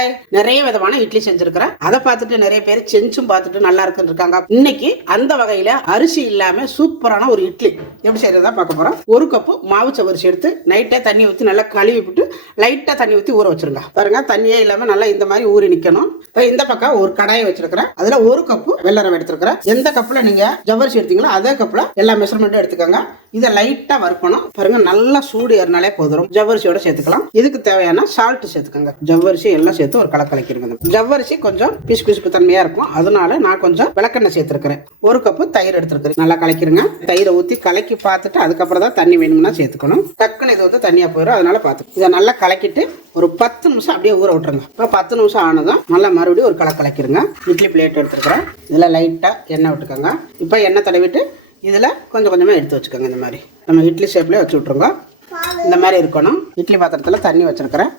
பாய் நிறைய விதமான இட்லி செஞ்சிருக்கிறேன். அதை பார்த்துட்டு நிறைய பேர் செஞ்சும் பார்த்துட்டு நல்லா இருக்குன்னு இருக்காங்க இன்னைக்கு அந்த வகையில அரிசி இல்லாம சூப்பரான ஒரு இட்லி. எப்படி செய்யறதா பார்க்க போறோம். ஒரு கப்பு மாவு சவரிசி எடுத்து நைட்டே தண்ணி ஊற்றி நல்லா கழுவி விட்டு லைட்டா தண்ணி ஊற்றி ஊற வச்சிருங்க. பாருங்க தண்ணியே இல்லாம நல்லா இந்த மாதிரி ஊறி நிக்கணும். இப்போ இந்த பக்கம் ஒரு கடாயை வச்சிருக்கிறேன். அதுல ஒரு கப்பு வெள்ளரம் எடுத்திருக்கிறேன். எந்த கப்புல நீங்க ஜவ்வரிசி எடுத்தீங்களோ அதே கப்புல எல்லா மெஷர்மெண்ட்டும் எடுத்துக்கோங்க. இதை லைட்டா வறுக்கணும். பாருங்க நல்லா சூடு ஏறினாலே போதும். ஜவ்வரிசியோட சேர்த்துக்கலாம். இதுக்கு தேவையான? சால்ட் சேர்த்துக்கோங்க. ஜவ்வரிசி எல்லாம் சேர்த்து ஒரு கலக்கு கலக்கிருங்க ஜவ்வரிசி கொஞ்சம் பிசு பிசுப்பு தன்மையா இருக்கும். அதனால நான் கொஞ்சம் விளக்கெண்ணெய் சேர்த்துருக்கிறேன். ஒரு கப்பு தயிர் எடுத்துருக்கிறேன். நல்லா கலக்கிருங்க. தயிரை ஊற்றி கலக்கி பார்த்துட்டு அதுக்கப்புறம் தான் தண்ணி வேணும்னா சேர்த்துக்கணும். டக்குன்னு இது வந்து தண்ணியாக போயிடும் அதனால பார்த்து இதை நல்லா கலக்கிட்டு ஒரு பத்து நிமிஷம் அப்படியே ஊற விட்டுருங்க. இப்போ பத்து நிமிஷம் ஆனதும் நல்லா மறுபடியும் ஒரு கலக்கு கலக்கிருங்க இட்லி பிளேட் எடுத்துருக்குறேன். இதில் லைட்டாக எண்ணெய் விட்டுக்கோங்க. இப்போ எண்ணெய் தடவிட்டு இதில் கொஞ்சம் கொஞ்சமாக எடுத்து வச்சுக்கோங்க இந்த மாதிரி. நம்ம இட்லி ஷேப்லேயே வச்சு விட்ருங்க இந்த மாதிரி இருக்கணும். இட்லி பாத்திரத்தில் தண்ணி வச்சுருக்கிறேன்.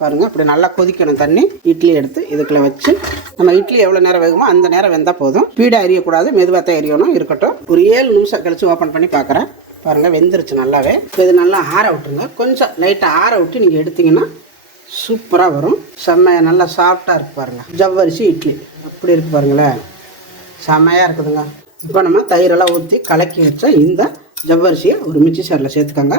பாருங்கள் இப்படி நல்லா கொதிக்கணும் தண்ணி. இட்லி எடுத்து இதுக்குள்ள வச்சு நம்ம இட்லி எவ்வளோ நேரம் வேகுமோ அந்த நேரம் வெந்தால் போதும். பீடை எரியக்கூடாது மெதுவாக தான் எரியணும் இருக்கட்டும். ஒரு ஏழு நிமிஷம் கழித்து ஓப்பன் பண்ணி பார்க்குறேன். பாருங்கள் வெந்துருச்சு நல்லாவே. இது நல்லா ஆற விட்டுருங்க. கொஞ்சம் லைட்டாக ஆற விட்டு நீங்கள் எடுத்தீங்கன்னா சூப்பராக வரும். செம்மையாக நல்லா சாஃப்டாக இருக்கு பாருங்கள் ஜவ்வரிசி இட்லி. அப்படி இருக்கு பாருங்களேன். செம்மையாக இருக்குதுங்க. இப்போ நம்ம தயிரெல்லாம் ஊற்றி கலக்கி வச்ச இந்த ஜவ்வரிசியை ஒரு மிக்சி சாரில் சேர்த்துக்கோங்க.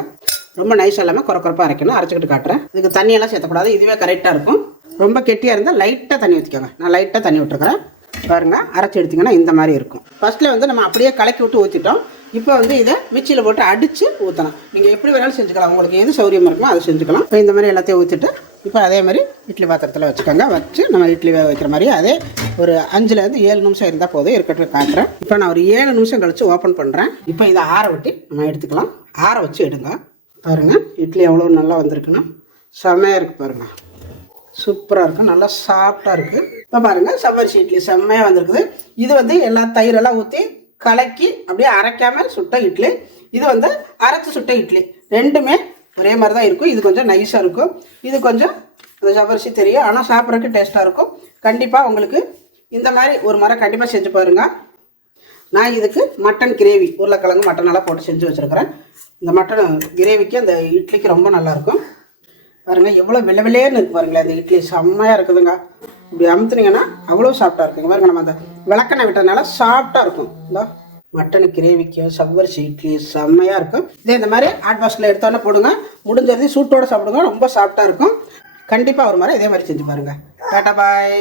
ரொம்ப நைஸ் இல்லாமல் குறை குறைப்பாக அரைக்கணும். அரைச்சிக்கிட்டு காட்டுறேன். இதுக்கு தண்ணியெல்லாம் சேர்த்தக்கூடாது. இதுவே கரெக்டாக இருக்கும். ரொம்ப கெட்டியாக இருந்தால் லைட்டாக தண்ணி ஊற்றிக்கோங்க நான் லைட்டாக தண்ணி விட்டுருக்கிறேன். பாருங்கள் அரைச்சி எடுத்திங்கன்னா இந்த மாதிரி இருக்கும். ஃபஸ்ட்டில் வந்து நம்ம அப்படியே கலக்கி விட்டு ஊற்றிட்டோம் இப்போ வந்து இதை மிக்சியில் போட்டு அடித்து ஊற்றலாம் நீங்கள் எப்படி வேணாலும் செஞ்சுக்கலாம். உங்களுக்கு எது சௌரியமாக இருக்குமோ அதை செஞ்சுக்கலாம். இப்போ இந்த மாதிரி எல்லாத்தையும் ஊற்றிட்டு இப்போ அதே மாதிரி இட்லி பாத்திரத்தில் வச்சுக்கோங்க. வச்சு நம்ம இட்லி வேக வைக்கிற மாதிரி அதே ஒரு அஞ்சுலேருந்து ஏழு நிமிஷம் இருந்தால் போதும். இருக்கட்டும் காட்டுறேன். இப்போ நான் ஒரு ஏழு நிமிஷம் கழித்து ஓப்பன் பண்ணுறேன் இப்போ இதை ஆற விட்டு நம்ம எடுத்துக்கலாம். ஆற வச்சு எடுங்க. பாருங்கள் இட்லி எவ்வளோ நல்லா வந்திருக்குன்னா. செம்மையாக இருக்குது பாருங்கள் சூப்பராக இருக்கும் நல்லா சாஃப்டாக இருக்குது இப்போ பாருங்கள் சவ்வரிசி இட்லி செம்மையாக வந்திருக்குது. இது வந்து எல்லா தயிரெல்லாம் ஊற்றி கலக்கி அப்படியே அரைக்காமல் சுட்ட இட்லி. இது வந்து அரைச்சி சுட்ட இட்லி. ரெண்டுமே ஒரே மாதிரி தான் இருக்கும். இது கொஞ்சம் நைஸாக இருக்கும். இது கொஞ்சம் அந்த சவ்வரிசி தெரியும். ஆனால் சாப்பிட்றதுக்கு டேஸ்ட்டாக இருக்கும். கண்டிப்பாக உங்களுக்கு இந்த மாதிரி ஒரு முறை கண்டிப்பாக செஞ்சு பாருங்கள் நான் இதுக்கு மட்டன் கிரேவி உருளைக்கிழங்கு மட்டனெல்லாம் போட்டு செஞ்சு வச்சுருக்கிறேன். இந்த மட்டன் கிரேவிக்கு அந்த இட்லிக்கு ரொம்ப நல்லாயிருக்கும் பாருங்க எவ்வளோ விலை விலையேன்னு இருக்கு பாருங்களேன் அந்த இட்லி. செம்மையாக இருக்குதுங்க. இப்படி அமுத்துனீங்கன்னா அவ்வளோ சாஃப்டாக இருக்கும். பாருங்க நம்ம அந்த விளக்கெண்ணெய் விட்டதுனால சாஃப்டாக இருக்கும். இந்த மட்டன் கிரேவிக்கு சவ்வரிசி இட்லி செம்மையாக இருக்கும். இதே இந்த மாதிரி ஹாட் பாக்ஸில் எடுத்தோன்னே போடுங்க. முடிஞ்சது சூட்டோட சாப்பிடுங்க ரொம்ப சாஃப்டாக இருக்கும். கண்டிப்பாக ஒரு மாதிரி இதே மாதிரி செஞ்சு பாருங்கள் டாட்டா பாய்.